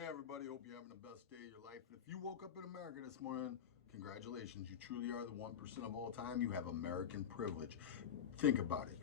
Hey everybody, hope you're having the best day of your life. And if you woke up in America this morning, congratulations. You truly are the 1% of all time. You have American privilege. Think about it.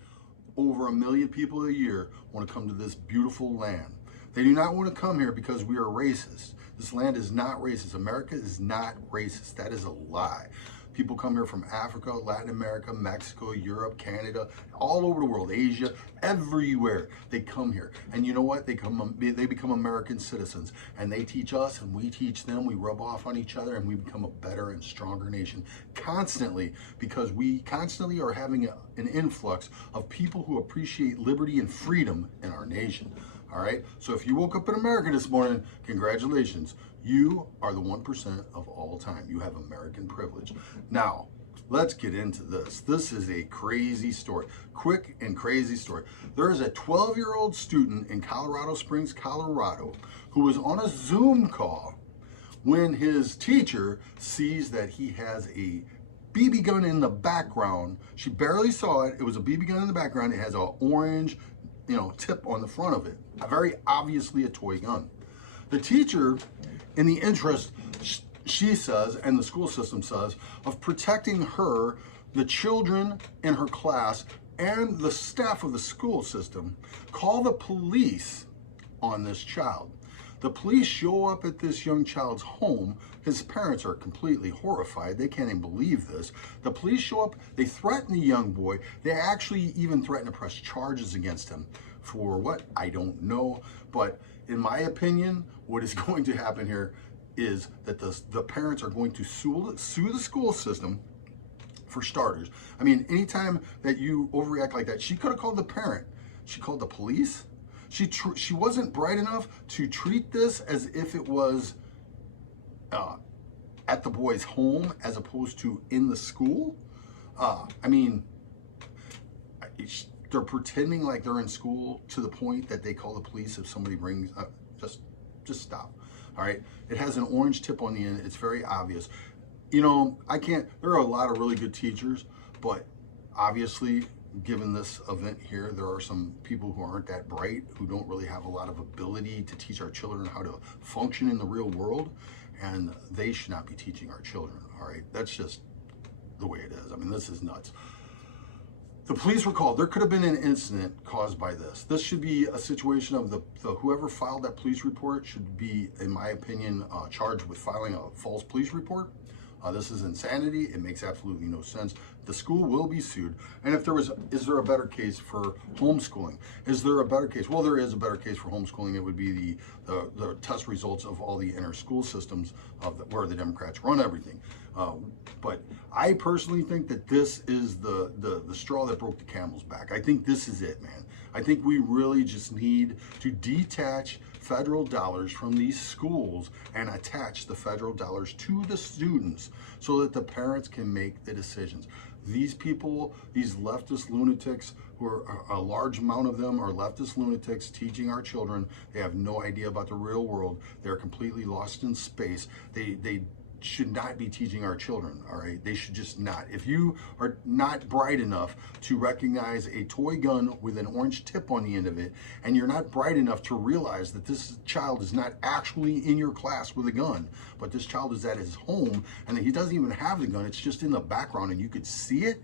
Over 1 million people a year want to come to this beautiful land. They do not want to come here because we are racist. This land is not racist. America is not racist. That is a lie. People come here from Africa, Latin America, Mexico, Europe, Canada, all over the world, Asia, everywhere. They come here. And you know what? They become American citizens. And they teach us and we teach them. We rub off on each other and we become a better and stronger nation constantly, because we constantly are having an influx of people who appreciate liberty and freedom in our nation. All right? So if you woke up in America this morning, congratulations. You are the 1% of all time. You have American privilege. Now, let's get into this. This is a crazy story. Quick and crazy story. There is a 12-year-old student in Colorado Springs, Colorado, who was on a Zoom call when his teacher sees that he has a BB gun in the background. She barely saw it. It was a BB gun in the background. It has an orange, tip on the front of it. Very obviously a toy gun. The teacher, in the interest, she says, and the school system says, of protecting her, the children in her class, and the staff of the school system, call the police on this child. The police show up at this young child's home. His parents are completely horrified. They can't even believe this. The police show up. They threaten the young boy. They actually even threaten to press charges against him. For what? I don't know. But in my opinion, what is going to happen here is that the parents are going to sue the school system. For starters, I mean, anytime that you overreact like that, she could have called the parent. She called the police. She wasn't bright enough to treat this as if it was at the boy's home as opposed to in the school. I mean, they're pretending like they're in school to the point that they call the police if somebody brings up. Just stop. All right. It has an orange tip on the end. It's very obvious. There are a lot of really good teachers, but obviously, given this event here, there are some people who aren't that bright, who don't really have a lot of ability to teach our children how to function in the real world, and they should not be teaching our children, all right? That's just the way it is. I mean, this is nuts. The police were called. There could have been an incident caused by this. This should be a situation of the whoever filed that police report should be, in my opinion, charged with filing a false police report. This is insanity. It makes absolutely no sense. The school will be sued. And if is there a better case for homeschooling? Is there a better case? Well, there is a better case for homeschooling. It would be the test results of all the inner school systems where the Democrats run everything. But I personally think that this is the straw that broke the camel's back. I think this is it, man. I think we really just need to detach federal dollars from these schools and attach the federal dollars to the students so that the parents can make the decisions. These people, these leftist lunatics, who are a large amount of them are leftist lunatics teaching our children. They have no idea about the real world. They're completely lost in space. They should not be teaching our children, all right? They should just not. If you are not bright enough to recognize a toy gun with an orange tip on the end of it, and you're not bright enough to realize that this child is not actually in your class with a gun, but this child is at his home, and he doesn't even have the gun, it's just in the background, and you could see it,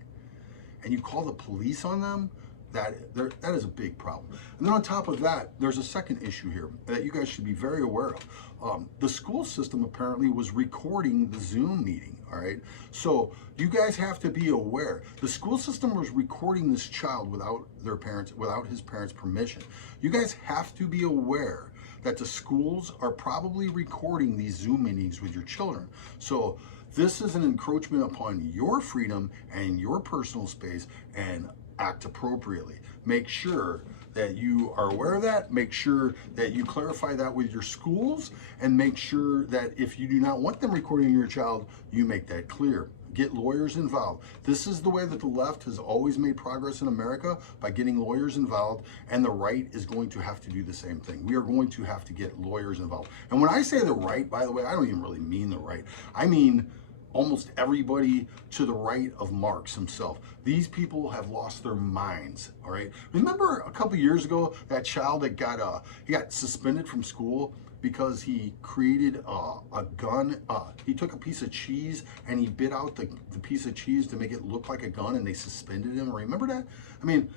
and you call the police on them, that is a big problem. And then on top of that, there's a second issue here that you guys should be very aware of. The school system apparently was recording the Zoom meeting, all right? So you guys have to be aware. The school system was recording this child without his parents' permission. You guys have to be aware that the schools are probably recording these Zoom meetings with your children. So this is an encroachment upon your freedom and your personal space, and act appropriately. Make sure that you are aware of that. Make sure that you clarify that with your schools, and make sure that if you do not want them recording your child, you make that clear. Get lawyers involved. This is the way that the left has always made progress in America, by getting lawyers involved, and the right is going to have to do the same thing. We are going to have to get lawyers involved. And when I say the right, by the way, I don't even really mean the right. I mean almost everybody to the right of Marx himself. These people have lost their minds, all right? Remember a couple years ago, that child that got suspended from school because he created a gun. He took a piece of cheese and he bit out the piece of cheese to make it look like a gun, and they suspended him. Remember that? I mean,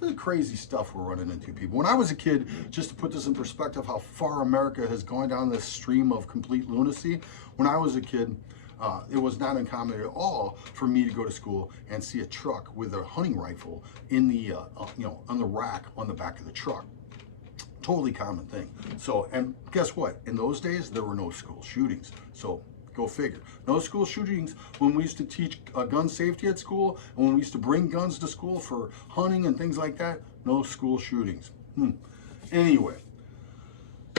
this is crazy stuff we're running into, people. When I was a kid, just to put this in perspective, how far America has gone down this stream of complete lunacy. When I was a kid, it was not uncommon at all for me to go to school and see a truck with a hunting rifle in the, on the rack on the back of the truck. Totally common thing. So, and guess what? In those days, there were no school shootings. So, go figure. No school shootings when we used to teach gun safety at school, and when we used to bring guns to school for hunting and things like that, no school shootings. Anyway.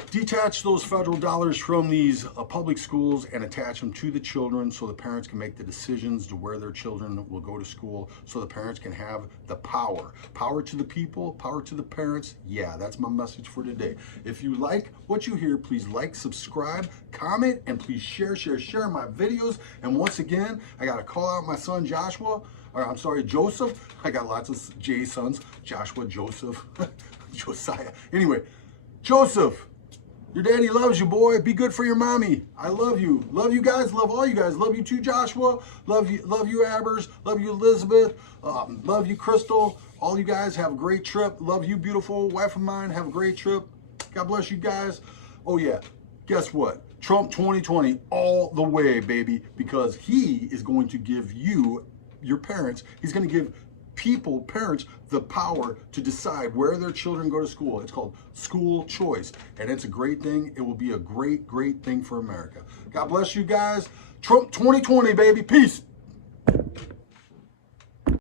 Detach those federal dollars from these public schools and attach them to the children so the parents can make the decisions to where their children will go to school, so the parents can have the power. Power to the people, power to the parents. Yeah, that's my message for today. If you like what you hear, please like, subscribe, comment, and please share my videos. And once again, I got to call out my son Joshua, or I'm sorry, Joseph. I got lots of J sons, Joshua, Joseph, Josiah. Anyway, Joseph. Your daddy loves you, boy. Be good for your mommy. I love you. Love you guys. Love all you guys. Love you too, Joshua. Love you, Abers. Love you, Elizabeth. Love you, Crystal. All you guys have a great trip. Love you, beautiful wife of mine. Have a great trip. God bless you guys. Oh yeah, guess what? Trump 2020 all the way, baby, because he is going to give you, your parents, he's going to give parents, the power to decide where their children go to school. It's called school choice, and it's a great thing. It will be a great thing for America. God bless you guys. Trump 2020, baby. Peace.